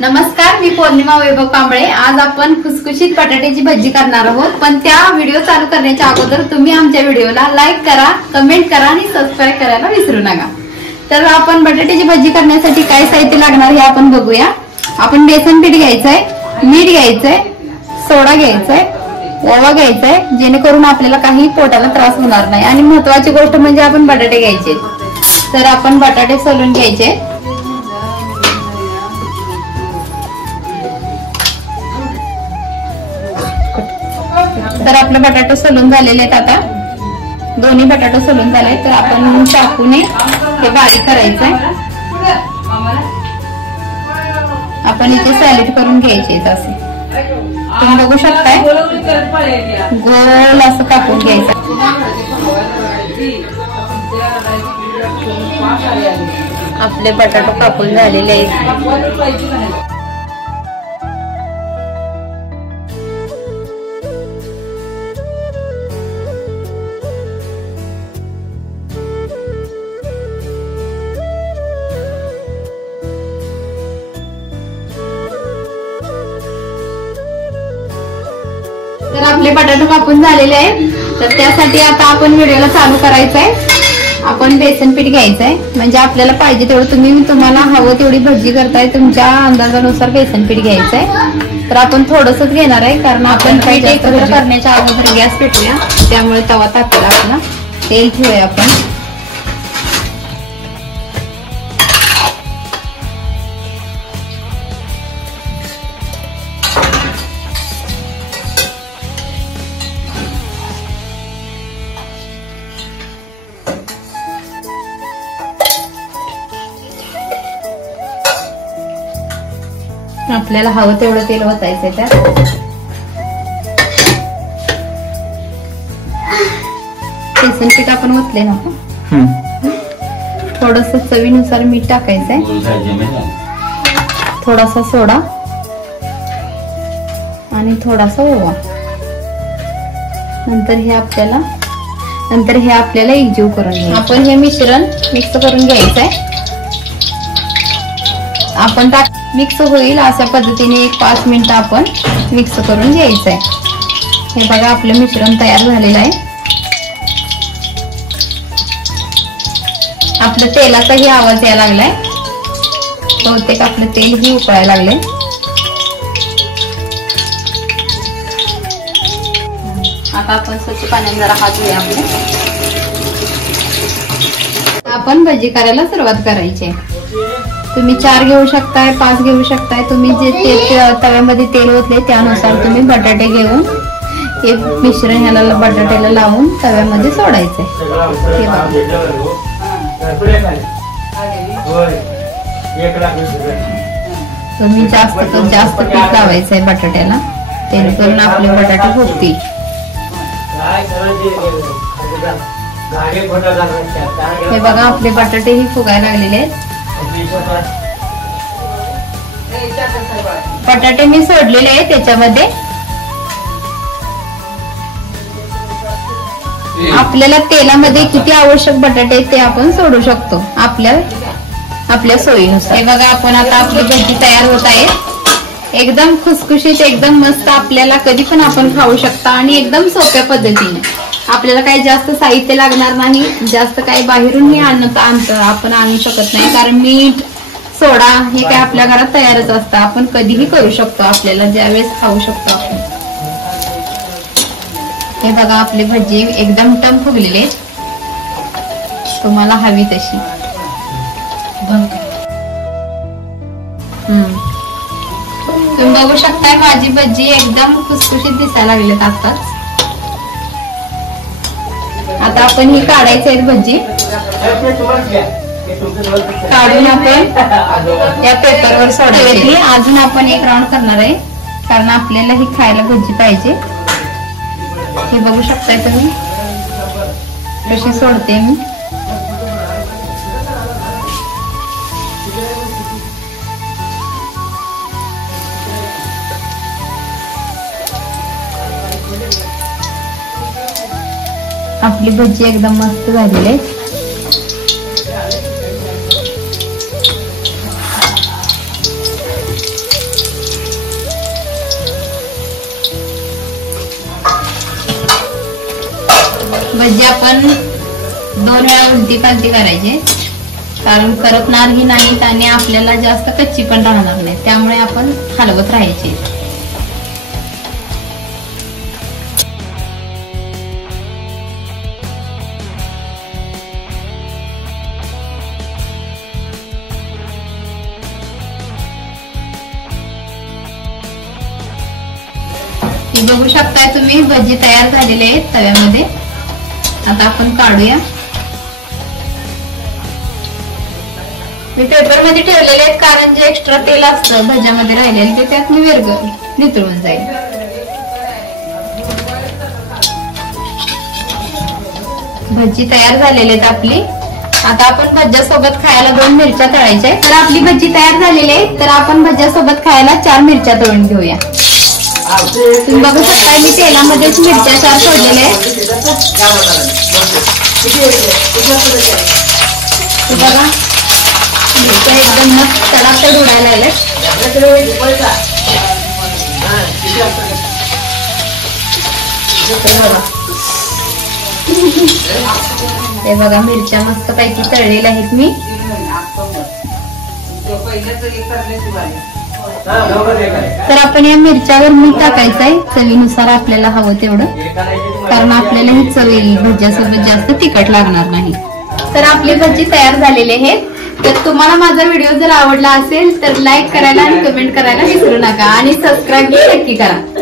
नमस्कार, मी पौर्णिमा वैभव कांबळे। आज आपण खुसखुशीत बटाट्याची भजी करणार आहोत, पण त्या व्हिडिओ चालू करण्याच्या अगोदर तुम्ही आमच्या व्हिडिओला लाईक करा, कमेंट करा आणि सबस्क्राइब करायला विसरू नका। तर आपण बटाट्याची भजी करण्यासाठी काय साहित्य लागणार हे आपण बघूया। आपण बेसन पीठ घ्यायचंय, मीठ घ्यायचंय, सोडा घ्यायचाय, ओवा घ्यायचाय, जेणेकरून आपल्याला काही पोटाला त्रास होणार नाही। आणि महत्त्वाची गोष्ट म्हणजे आपण बटाटे घ्यायचे। तर आपण बटाटे सोलून घ्यायचे। तर आपले बटाटे सोलून झालेले आहेत। आता दोन्ही बटाटे सोलून झाले, तर आपण चाकूने हे बारीक करायचंय। आपण इथे सॅलेड करून घ्यायचे असे, तुम्ही बघू शकताय, गोल असं कापून घ्यायचं। आपले बटाटे कापून झालेले आहेत। तर आपले बटाटे कापून झालेले आहेत। तर त्यासाठी आता आपण व्हिडिओला चालू करायचंय। आपण बेसन पीठ घ्यायचंय, म्हणजे आपल्याला पाहिजे तेवढं, तुम्हाला हवं तेवढी भजी करताय, तुमच्या अंदाजानुसार बेसन पीठ घ्यायचंय। तर आपण थोडंसंच घेणार आहे, कारण आपण पीठ एकत्र करण्याच्या अगोदर गॅस पेटूया, त्यामुळे तवा तापेल आपला। तेल ठेवूया आपण। आपल्याला हवं तेवढं तेल ओतायचंय त्यात। बेसन पीठ आपण ओतले ना, थोडस चवीनुसार मीठ टाकायचंय, थोडासा सोडा आणि थोडासा ओवा। नंतर हे आपल्याला एकजीव करून घ्यायचं। आपण हे मिश्रण मिक्स करून घ्यायचंय। आपण मिक्स होईल अशा पद्धतीने 5 मिनिटं आपण मिक्स करून घ्यायचंय। हे बघा, आपलं मिश्रण तयार झालेलं आहे। आपलं तेलाचाही आवाज यायला लागलाय, बहुतेक आपलं तेल ही उकळायला लागले। आता आपण स्वच्छ पाण्याने जरा हात धुया आपले। आपण भजी करायला सुरुवात करायची आहे। तुम्ही 4 घेऊ शकताय, 5 घेऊ शकताय, तुम्ही जे तव्यामध्ये तेल ओतले त्यानुसार तुम्ही बटाटे घेऊन हे मिश्रण ह्याला बटाट्याला लावून तव्यामध्ये सोडायचंय। हे बघा, तुम्ही जास्त पीठ लावायचंय बटाट्याला, जेणेकरून आपले बटाटे फुगतील। हे बघा, आपले बटाटे ही फुगायला लागलेले आहेत। बटाटे मी सोडलेले आहे त्याच्यामध्ये। आपल्याला तेलामध्ये किती आवश्यक बटाटे ते आपण सोडू शकतो आपल्या सोयीनुसार। हे बघा, आपण आता आपली भजी तयार होत आहे। एकदम खुसखुशीत, एकदम मस्त, आपल्याला कधी पण आपण खाऊ शकता आणि एकदम सोप्या पद्धतीने। आपल्याला काही जास्त साहित्य लागणार नाही, जास्त काही बाहेरून आपण आणू शकत नाही, कारण मीठ, सोडा हे काय आपल्या घरात तयारच असतं। आपण कधीही करू शकतो, आपल्याला ज्यावेळेस खाऊ शकतो आपण। हे बघा, आपली भजी एकदम टम फुगलेली, तुम्हाला हवी तशी। तुम्ही बघू शकताय, माझी भजी एकदम खुसखुशीत दिसायला लागलेत आताच। आता आपण ही काढायची आहे भजी, काढून आपण त्या पेपरवर सोडायची। अजून आपण एक राऊंड करणार आहे, कारण आपल्याला ही खायला भजी पाहिजे। हे बघू शकताय तुम्ही कशी सोडते मी। आपली भजी एकदम मस्त झालेली आहे। भजी आपण 2 वेळा उलटी पालटी करायची, कारण करपणारही नाहीत आणि आपल्याला जास्त कच्ची पण राहणार नाही, त्यामुळे आपण हलवत राहायचे. बघू शकताय तुम्ही भजी तयार झालेले आहेत तव्यामध्ये. आता आपण काढूया. मी पेपर मध्ये ठेवलेले आहेत, कारण जे एक्स्ट्रा तेल असतं भज्यामध्ये राहिलेलं ते त्यात मी नितळून जाईल. भजी तयार झालेली आहेत आपली. आता आपण भज्यासोबत खायला 2 मिरच्या तळायच्या. तर आपली भजी तयार झालेली आहे, तर आपण भज्यासोबत खायला 4 मिरच्या तळून घेऊया. तुम्ही बघू शकता मी तेलामध्येच मिरच्या 4 सोडलेल्या आहेत. बघा मिरच्या एकदम मस्त तडातड उडायला लागल्या. हे बघा मिरच्या मस्त पैकी तळलेल्या आहेत मी. तर आपण या मिरच्यावर मीठ टाकायचं आहे चवीनुसार, आपल्याला हवं तेवढं, कारण आपल्याला ही चव येईल, भज्यासोबत जास्त तिखट लागणार नाही. तर आपली भजी तयार झालेली आहे. तर तुम्हाला माझा व्हिडिओ जर आवडला असेल तर लाईक करायला आणि कमेंट करायला विसरू नका आणि सबस्क्राईब नक्की करा.